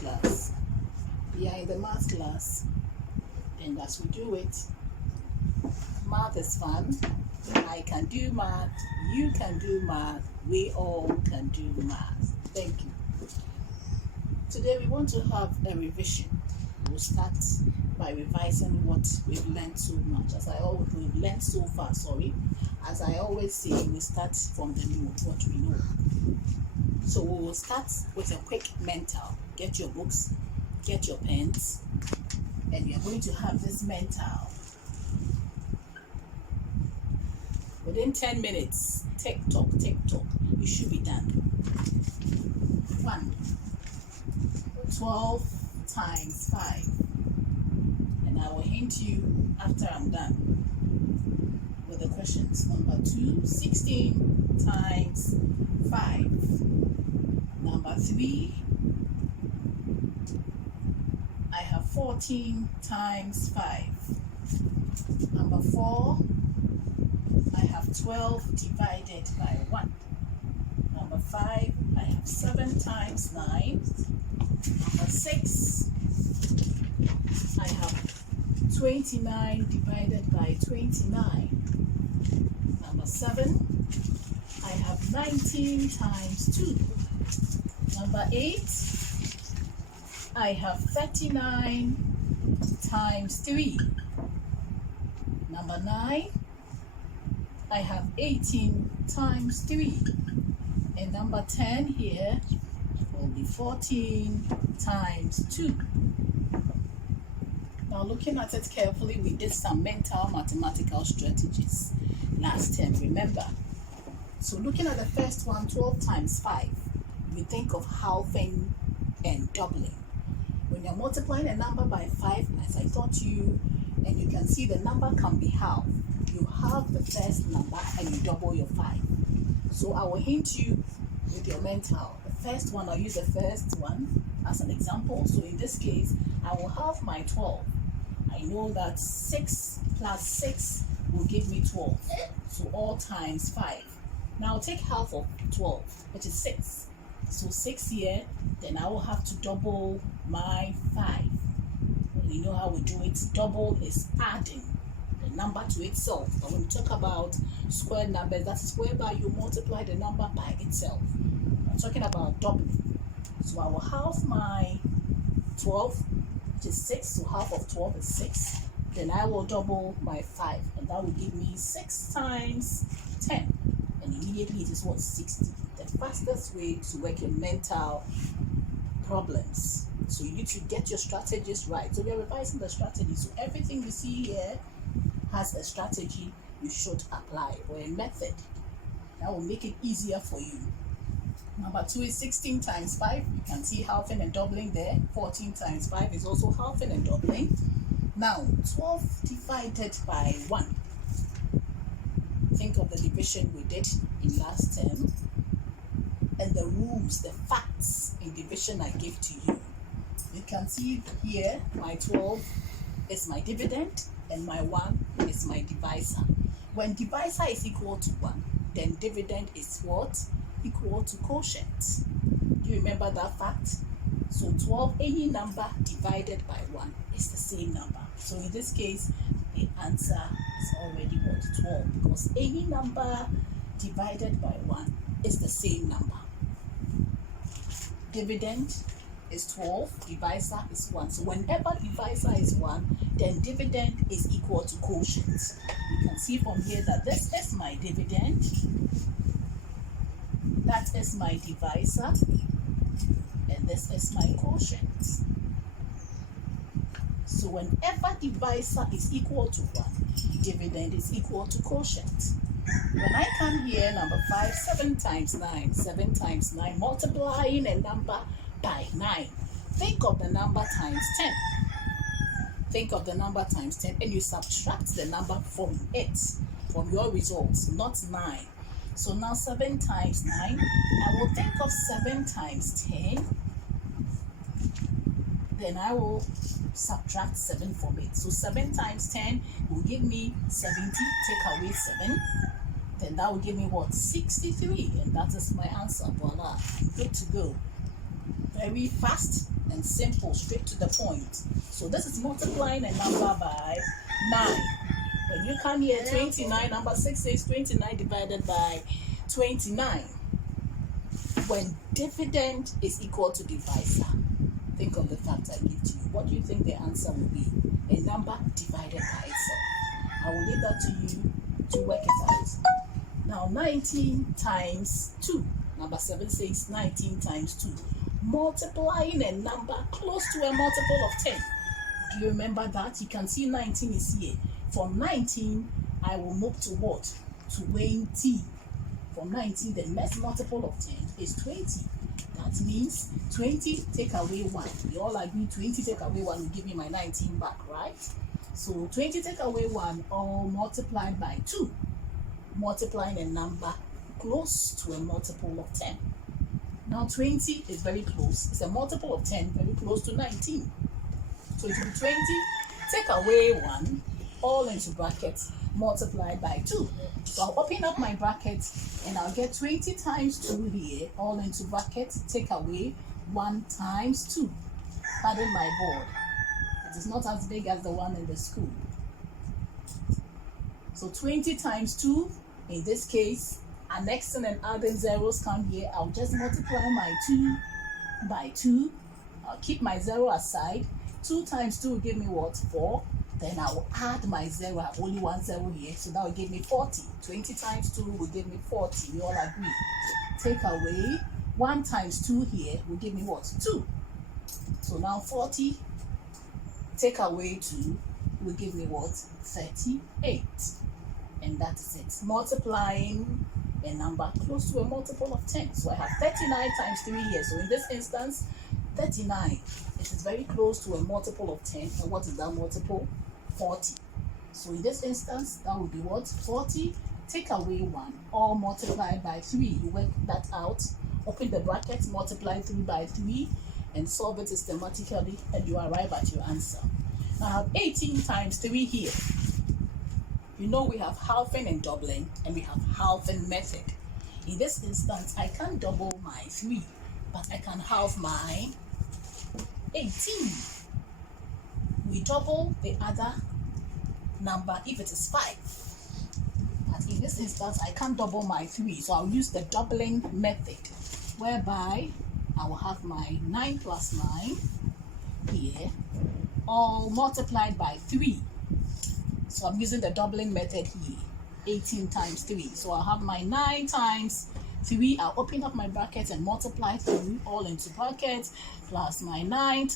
class. We are in the math class, and as we do it, math is fun. I can do math, you can do math, we all can do math. Thank you. Today we want to have a revision. We'll start by revising what we've learned so much. We've learned so far, As I always say, we start from the new, what we know. So we will start with a quick mental. Get your books, get your pens, and we are going to have this mental. Within 10 minutes, tick-tock, you should be done. 1. 12 times 5. And I will hint you after I'm done with the questions. Number 2, 16 times 5. Number 3, I have 14 times 5. Number 4, I have 12 divided by 1. Number 5, I have 7 times 9. Number 6, I have 29 divided by 29. Number 7, I have 19 times 2. Number 8, I have 39 times 3. Number 9, I have 18 times 3. And number 10 here will be 14 times 2. Now looking at it carefully, we did some mental mathematical strategies last term, remember? So looking at the first one, 12 times 5, we think of halving and doubling. When you're multiplying a number by 5, as I taught you, and you can see the number can be halved, you halve the first number and you double your 5. So I will hint you with your mental. The first one, I'll use the first one as an example. So in this case, I will halve my 12. I know that 6 plus 6 will give me 12. So all times 5. Now take half of 12, which is 6. So 6 here, then I will have to double my 5. You know how we do it. Double is adding the number to itself. But when we talk about square numbers, that is whereby you multiply the number by itself. I'm talking about doubling. So I will halve my 12, which is 6. So half of 12 is 6. Then I will double my 5, and that will give me 6 times 10. And immediately it is what? 60. The fastest way to work in mental problems. So you need to get your strategies right. So we are revising the strategy. So everything you see here has a strategy you should apply, or a method that will make it easier for you. Number 2 is 16 times 5. You can see halving and doubling there. 14 times 5 is also halving and doubling. Now 12 divided by 1. Think of the division we did in last term and the rules, the facts in division I gave to you. You can see here my 12 is my dividend and my 1 is my divisor. When divisor is equal to 1, then dividend is what? Equal to quotient. Do you remember that fact? So 12, any number divided by 1 is the same number. So in this case, the answer is already what? 12, because any number divided by 1 is the same number. Dividend is 12, divisor is 1. So whenever divisor is 1, then dividend is equal to quotient. You can see from here that this is my dividend, that is my divisor, and this is my quotient. So whenever divisor is equal to 1, dividend is equal to quotient. When I come here, number 5, 7 times 9, 7 times 9, multiplying a number by 9. Think of the number times 10. Think of the number times 10, and you subtract the number from it, from your results, not 9. So now 7 times 9, I will think of 7 times 10. Then I will subtract 7 from it. So 7 times 10 will give me 70. Take away 7. Then that will give me what? 63. And that is my answer. Voila. Good to go. Very fast and simple, straight to the point. So this is multiplying a number by 9. When you come here, 29, number 6 says 29 divided by 29. When dividend is equal to divisor, think of the fact I give to you. What do you think the answer will be? A number divided by itself. I will leave that to you to work it out. Now 19 times 2. Number 7 says 19 times 2. Multiplying a number close to a multiple of 10. Do you remember that? You can see 19 is here. From 19, I will move to what? 20. From 19, the next multiple of 10 is 20. That means 20 take away 1. We all agree 20 take away 1 will give me my 19 back, right? So 20 take away 1 all multiplied by 2. Multiplying a number close to a multiple of 10. Now 20 is very close. It's a multiple of 10, very close to 19. So it will be 20, take away 1, all into brackets, multiplied by 2. So I'll open up my bracket and I'll get 20 times 2 here, all into brackets, take away 1 times 2. Pardon my board. It is not as big as the one in the school. So 20 times 2, in this case, annexing and adding zeros come here. I'll just multiply my 2 by 2. I'll keep my 0 aside. 2 times 2 will give me what? 4. Then I will add my 0. I have only 1 0 here, so that will give me 40. 20 times 2 will give me 40. We all agree. Take away 1 times 2 here will give me what? 2. So now 40. Take away 2 will give me what? 38. And that is it. Multiplying a number close to a multiple of 10. So I have 39 times 3 here. So in this instance, 39. It is very close to a multiple of 10. And what is that multiple? 40. So in this instance, that would be what? 40. Take away 1. All multiplied by 3. You work that out. Open the brackets, multiply 3 by 3, and solve it systematically, and you arrive at your answer. Now I have 18 times 3 here. You know we have halving and doubling, and we have halving method. In this instance, I can't double my 3, but I can halve my 18. We double the other number if it is 5. But in this instance, I can't double my 3, so I'll use the doubling method, whereby I will have my 9 plus 9 here, all multiplied by 3. So I'm using the doubling method here, 18 times 3. So I'll have my 9 times 3. I'll open up my bracket and multiply 3 all into brackets, plus my 9 times